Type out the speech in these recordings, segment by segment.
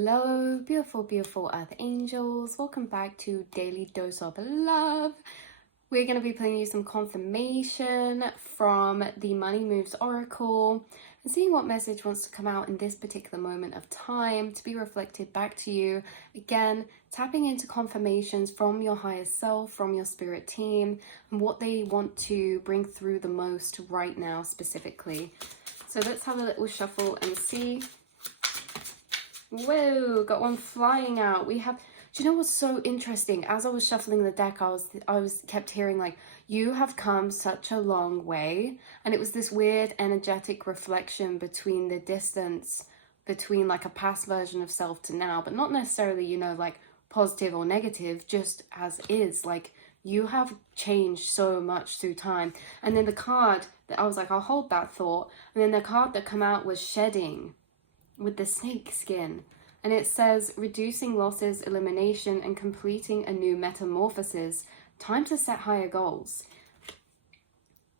Hello, beautiful, beautiful Earth Angels. Welcome back to Daily Dose of Love. We're going to be playing you some confirmation from the Money Moves Oracle and seeing what message wants to come out in this particular moment of time to be reflected back to you. Again, tapping into confirmations from your higher self, from your spirit team, and what they want to bring through the most right now specifically. So let's have a little shuffle and see. Whoa, got one flying out. We have, do you know what's so interesting? As I was shuffling the deck, I was kept hearing like, you have come such a long way. And it was this weird energetic reflection between the distance between like a past version of self to now, but not necessarily, you know, like positive or negative, just as is. Like you have changed so much through time. And then the card that I was like, I'll hold that thought. And then the card that come out was shedding, with the snake skin, and it says reducing losses, elimination, and completing a new metamorphosis. Time to set higher goals.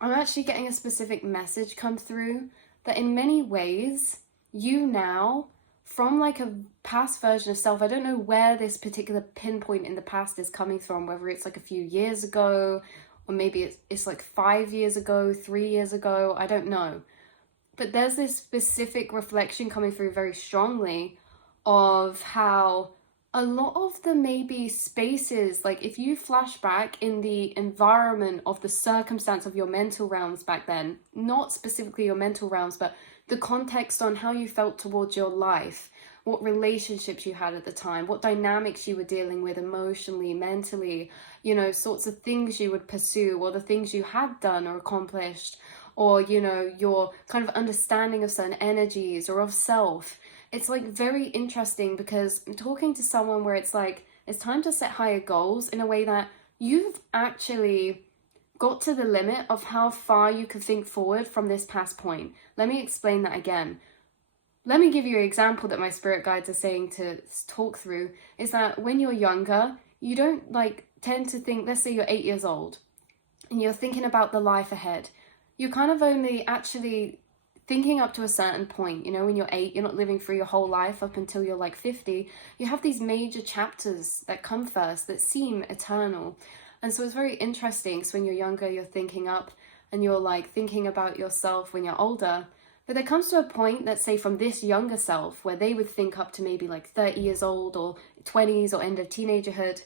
I'm actually getting a specific message come through that in many ways you now, from like a past version of self, I don't know where this particular pinpoint in the past is coming from, whether it's like a few years ago or maybe it's like 5 years ago, 3 years ago, I don't know. But there's this specific reflection coming through very strongly of how a lot of the maybe spaces, like if you flash back in the environment of the circumstance of your mental realms back then, not specifically your mental realms, but the context on how you felt towards your life, what relationships you had at the time, what dynamics you were dealing with emotionally, mentally, you know, sorts of things you would pursue or the things you had done or accomplished, or, you know, your kind of understanding of certain energies or of self. It's like very interesting because I'm talking to someone where it's like, it's time to set higher goals in a way that you've actually got to the limit of how far you can think forward from this past point. Let me explain that again. Let me give you an example that my spirit guides are saying to talk through, is that when you're younger, you don't like tend to think, let's say you're 8 years old and you're thinking about the life ahead. You're kind of only actually thinking up to a certain point. You know, when you're 8, you're not living through your whole life up until you're like 50. You have these major chapters that come first that seem eternal. And so it's very interesting. So when you're younger, you're thinking up and you're like thinking about yourself when you're older. But there comes to a point, let's say from this younger self, where they would think up to maybe like 30 years old or 20s or end of teenagerhood.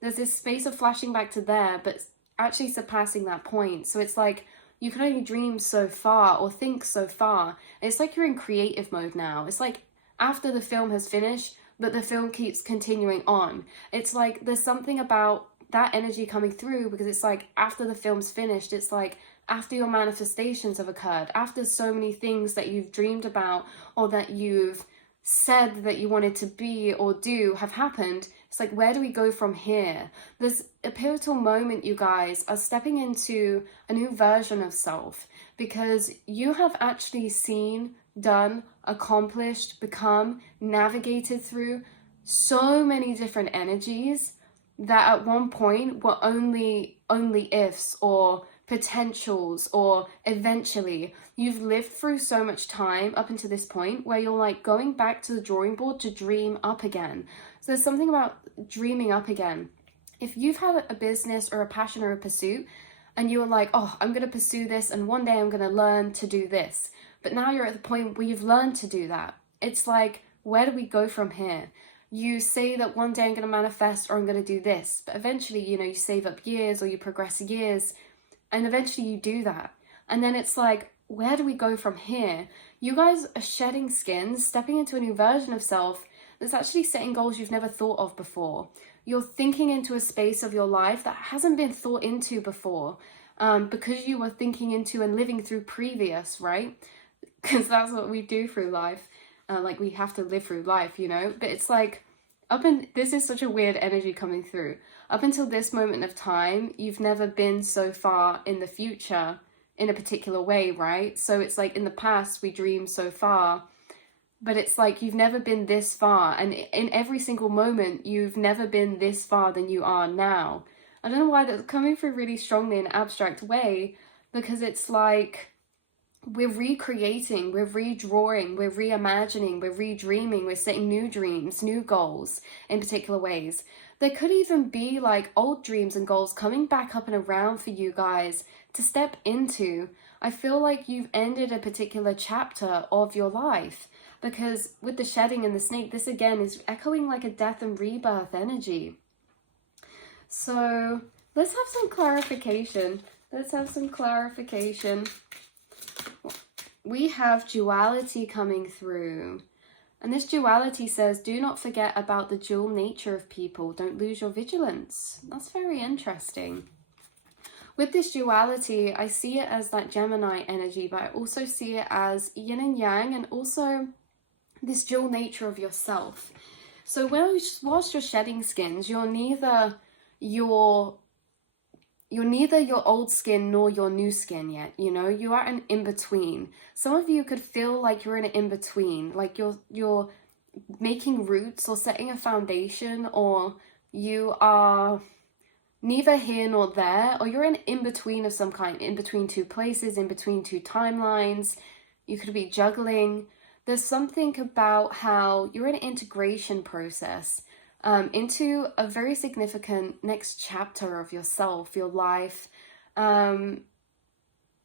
There's this space of flashing back to there, but actually surpassing that point. So it's like, you can only dream so far or think so far. It's like you're in creative mode now. It's like after the film has finished, but the film keeps continuing on. It's like there's something about that energy coming through because it's like after the film's finished, it's like after your manifestations have occurred, after so many things that you've dreamed about or that you've said that you wanted to be or do have happened. It's like, where do we go from here? There's a pivotal moment, you guys are stepping into a new version of self because you have actually seen, done, accomplished, become, navigated through so many different energies that at one point were only ifs or potentials or eventually. You've lived through so much time up until this point where you're like going back to the drawing board to dream up again. So there's something about dreaming up again. If you've had a business or a passion or a pursuit and you were like, oh, I'm going to pursue this and one day I'm going to learn to do this. But now you're at the point where you've learned to do that. It's like, where do we go from here? You say that one day I'm going to manifest or I'm going to do this. But eventually, you know, you save up years or you progress years and eventually you do that. And then it's like, where do we go from here? You guys are shedding skins, stepping into a new version of self that's actually setting goals you've never thought of before. You're thinking into a space of your life that hasn't been thought into before because you were thinking into and living through previous, right? Because that's what we do through life. Like we have to live through life, you know? But it's like, this is such a weird energy coming through. Up until this moment of time, you've never been so far in the future in a particular way, right? So it's like in the past, we dream so far, but it's like you've never been this far. And in every single moment, you've never been this far than you are now. I don't know why that's coming through really strongly in an abstract way, because it's like we're recreating, we're redrawing, we're reimagining, we're redreaming, we're setting new dreams, new goals in particular ways. There could even be like old dreams and goals coming back up and around for you guys to step into. I feel like you've ended a particular chapter of your life, because with the shedding and the snake, this again is echoing like a death and rebirth energy. So let's have some clarification. Let's have some clarification. We have duality coming through. And this duality says, do not forget about the dual nature of people. Don't lose your vigilance. That's very interesting. With this duality, I see it as that Gemini energy, but I also see it as yin and yang, and also this dual nature of yourself. So whilst you're shedding skins, you're neither your old skin nor your new skin yet, you know? You are an in-between. Some of you could feel like you're in an in-between, like you're making roots or setting a foundation, or you are neither here nor there, or you're in in-between of some kind, in between two places, in between two timelines. You could be juggling. There's something about how you're in an integration process into a very significant next chapter of yourself, your life. And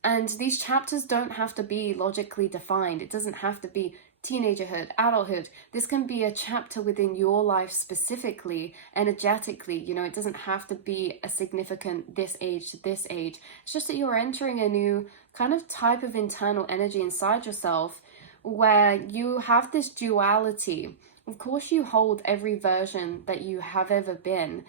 these chapters don't have to be logically defined. It doesn't have to be teenagerhood, adulthood. This can be a chapter within your life specifically, energetically. You know, it doesn't have to be a significant this age to this age. It's just that you're entering a new kind of type of internal energy inside yourself where you have this duality. Of course, you hold every version that you have ever been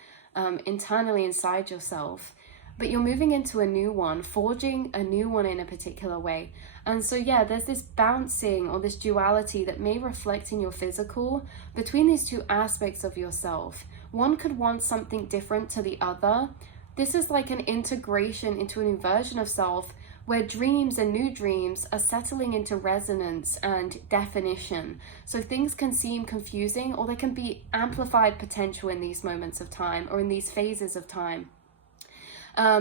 internally inside yourself, but you're moving into a new one, forging a new one in a particular way. And so, yeah, there's this bouncing or this duality that may reflect in your physical between these two aspects of yourself. One could want something different to the other. This is like an integration into a new version of self, where dreams and new dreams are settling into resonance and definition. So things can seem confusing, or there can be amplified potential in these moments of time or in these phases of time,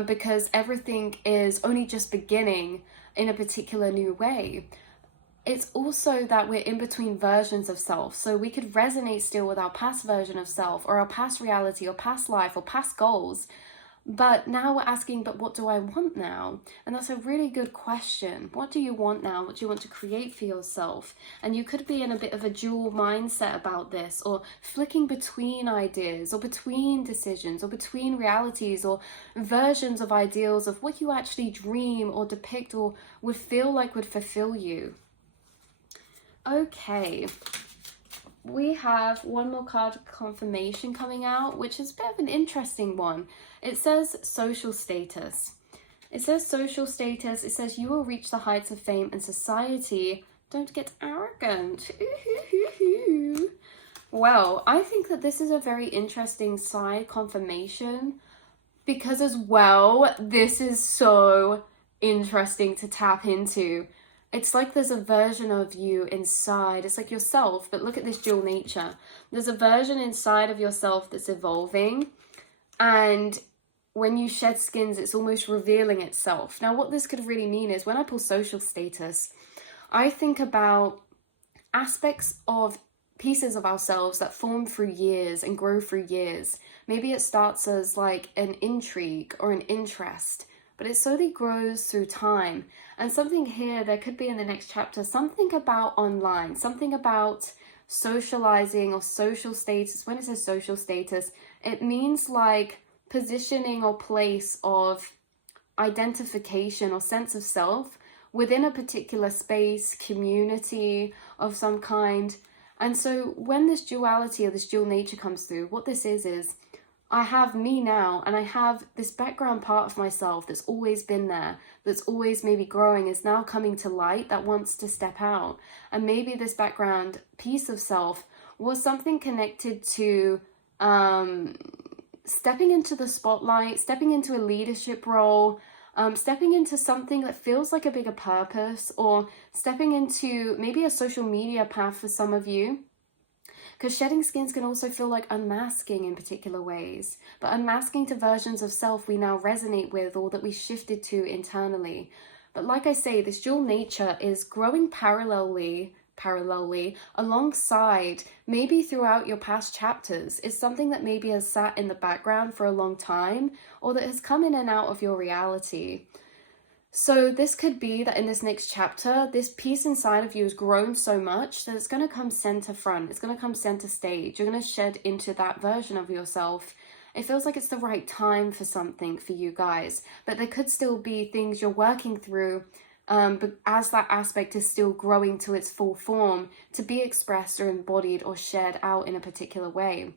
because everything is only just beginning in a particular new way. It's also that we're in between versions of self. So we could resonate still with our past version of self, or our past reality, or past life, or past goals. But now we're asking, but what do I want now? And that's a really good question. What do you want now? What do you want to create for yourself? And you could be in a bit of a dual mindset about this, or flicking between ideas, or between decisions, or between realities, or versions of ideals of what you actually dream or depict or would feel like would fulfill you. Okay. We have one more card confirmation coming out, which is a bit of an interesting one. It says social status. It says social status. It says you will reach the heights of fame and society. Don't get arrogant. Well, I think that this is a very interesting side confirmation, because as well, this is so interesting to tap into. It's like there's a version of you inside. It's like yourself, but look at this dual nature. There's a version inside of yourself that's evolving, and when you shed skins, it's almost revealing itself. Now, what this could really mean is when I pull social status, I think about aspects of pieces of ourselves that form through years and grow through years. Maybe it starts as like an intrigue or an interest, but it slowly grows through time. And something here, there could be in the next chapter, something about online, something about socializing or social status. When it says social status, it means like positioning or place of identification or sense of self within a particular space, community of some kind. And so when this duality or this dual nature comes through, what this is I have me now, and I have this background part of myself that's always been there, that's always maybe growing, is now coming to light, that wants to step out. And maybe this background piece of self was something connected to stepping into the spotlight, stepping into a leadership role, stepping into something that feels like a bigger purpose, or stepping into maybe a social media path for some of you. Because shedding skins can also feel like unmasking in particular ways, but unmasking to versions of self we now resonate with or that we shifted to internally. But like I say, this dual nature is growing parallelly alongside, maybe throughout your past chapters. It's something that maybe has sat in the background for a long time, or that has come in and out of your reality. So this could be that in this next chapter, this piece inside of you has grown so much that it's going to come center front. It's going to come center stage. You're going to shed into that version of yourself. It feels like it's the right time for something for you guys, but there could still be things you're working through, but as that aspect is still growing to its full form, to be expressed or embodied or shared out in a particular way.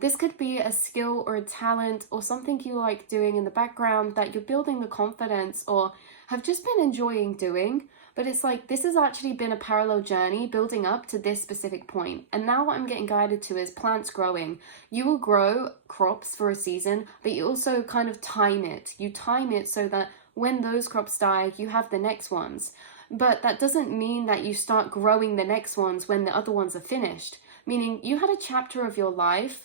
This could be a skill or a talent or something you like doing in the background that you're building the confidence or have just been enjoying doing. But it's like this has actually been a parallel journey building up to this specific point. And now what I'm getting guided to is plants growing. You will grow crops for a season, but you also kind of time it. You time it so that when those crops die, you have the next ones. But that doesn't mean that you start growing the next ones when the other ones are finished. Meaning you had a chapter of your life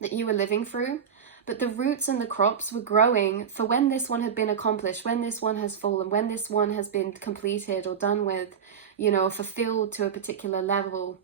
that you were living through, but the roots and the crops were growing for when this one had been accomplished, when this one has fallen, when this one has been completed or done with, fulfilled to a particular level.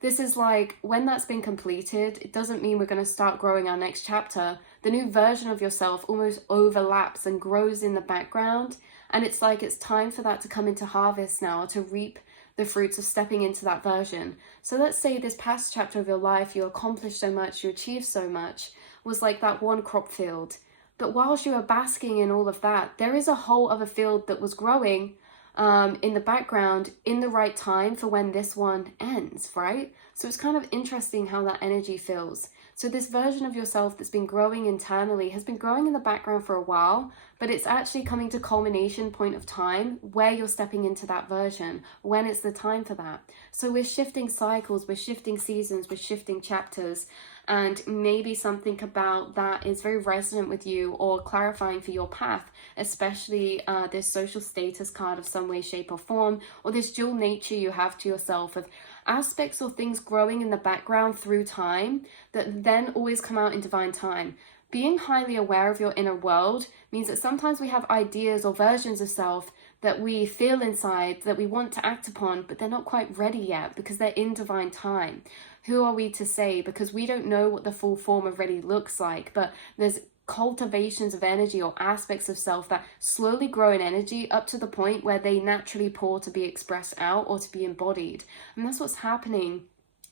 This is like, when that's been completed, it doesn't mean we're going to start growing our next chapter. The new version of yourself almost overlaps and grows in the background, and it's like it's time for that to come into harvest now, to reap the fruits of stepping into that version. So let's say this past chapter of your life, you accomplished so much, you achieved so much, was like that one crop field. But whilst you were basking in all of that, there is a whole other field that was growing in the background in the right time for when this one ends, right? So it's kind of interesting how that energy feels. So this version of yourself that's been growing internally has been growing in the background for a while, but it's actually coming to culmination point of time where you're stepping into that version, when it's the time for that. So we're shifting cycles, we're shifting seasons, we're shifting chapters, and maybe something about that is very resonant with you or clarifying for your path, especially this social status card of some way, shape or form, or this dual nature you have to yourself of aspects or things growing in the background through time that then always come out in divine time. Being highly aware of your inner world means that sometimes we have ideas or versions of self that we feel inside that we want to act upon, but they're not quite ready yet because they're in divine time. Who are we to say? Because we don't know what the full form of ready looks like, but there's cultivations of energy or aspects of self that slowly grow in energy up to the point where they naturally pour to be expressed out or to be embodied. And that's what's happening.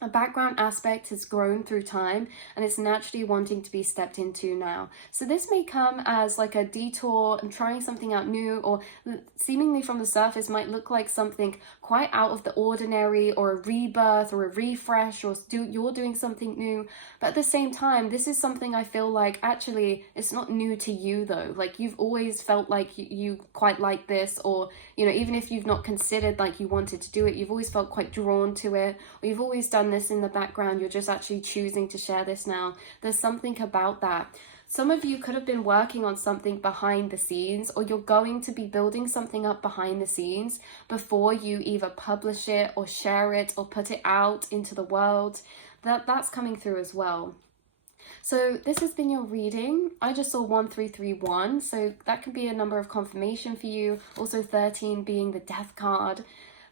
A background aspect has grown through time and it's naturally wanting to be stepped into now. So this may come as like a detour and trying something out new, or seemingly from the surface might look like something quite out of the ordinary, or a rebirth or a refresh, or you're doing something new. But at the same time, this is something I feel like actually it's not new to you though. Like you've always felt like you quite like this, or even if you've not considered like you wanted to do it, you've always felt quite drawn to it, or you've always done this in the background, you're just actually choosing to share this now. There's something about that. Some of you could have been working on something behind the scenes, or you're going to be building something up behind the scenes before you either publish it or share it or put it out into the world. That's coming through as well. So this has been your reading. I just saw 1331, so that could be a number of confirmation for you. Also 13 being the death card.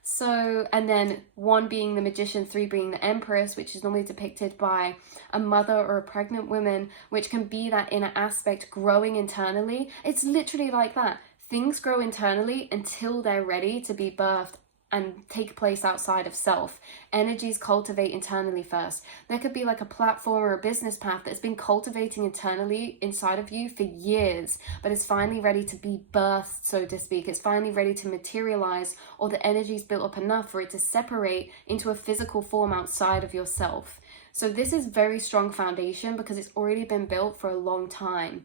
So, and then 1 being the Magician, 3 being the Empress, which is normally depicted by a mother or a pregnant woman, which can be that inner aspect growing internally. It's literally like that. Things grow internally until they're ready to be birthed and take place outside of self. Energies cultivate internally first. There could be like a platform or a business path that's been cultivating internally inside of you for years, but it's finally ready to be birthed, so to speak. It's finally ready to materialize, or the energy's built up enough for it to separate into a physical form outside of yourself. So this is very strong foundation because it's already been built for a long time.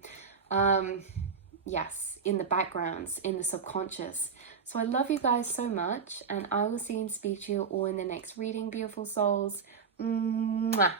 Yes, in the backgrounds, in the subconscious. So I love you guys so much, and I will see and speak to you all in the next reading, beautiful souls. Mwah.